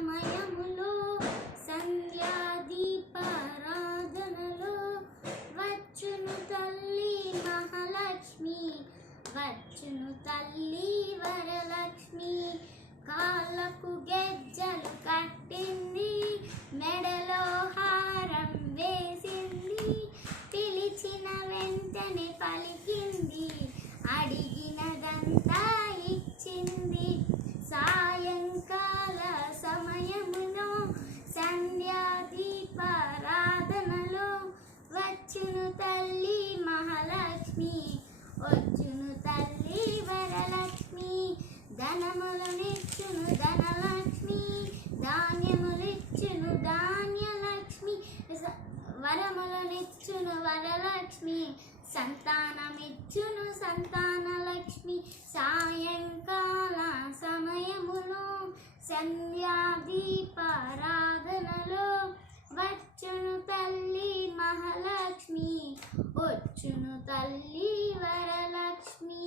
సమయములో సంధ్యాదీపారాధనలో వచ్చును తల్లి మహాలక్ష్మి, వచ్చును తల్లి వరలక్ష్మి. కాళ్ళకు గెజ్జలు కట్టింది, మెడలో హారం వేసింది, పిలిచిన వెంటనే పలికింది, అడిగినదంతా ఇచ్చింది. సాయంకాల సమయములో సంధ్యాదీపారాధనలో వచ్చును తల్లి మహాలక్ష్మి, వచ్చును తల్లి వరలక్ష్మి. ధనములనిచ్చును ధనలక్ష్మి, ధాన్యములిచ్చును ధాన్యలక్ష్మి, వరములనిచ్చును వరలక్ష్మి, సంతానమిచ్చును సంతానలక్ష్మి. సాయంకాల సమయములో సంధ్యాదీపారాధనలో వచ్చును తల్లి మహాలక్ష్మి, వచ్చును తల్లి వరలక్ష్మి.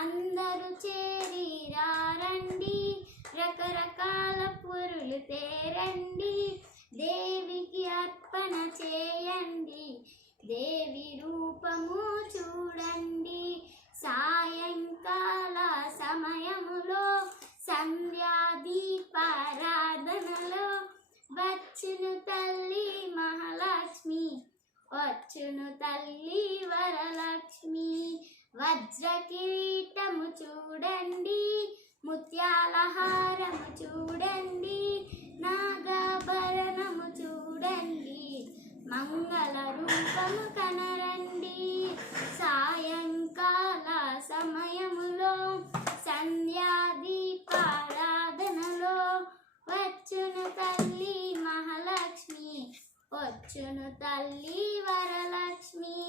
అందరూ చేరి రండి, రకరకాల పురులు తేరండి, దేవికి అర్పణ చేయండి, దేవి రూపము చూడండి. సాయంకాల సమయములో సంధ్యాదీపారాధనలో వచ్చును తల్లి మహాలక్ష్మి, వచ్చును తల్లి వరలక్ష్మి. వజ్ర కిరీటము చూడండి, ముత్యాల హారము చూడండి, నాగాభరణము చూడండి, మంగళ రూపము కనరండి. సాయంకాల సమయములో సంధ్యాదీపారాధనలో వచ్చును తల్లి మహాలక్ష్మి, వచ్చును తల్లి వరలక్ష్మి.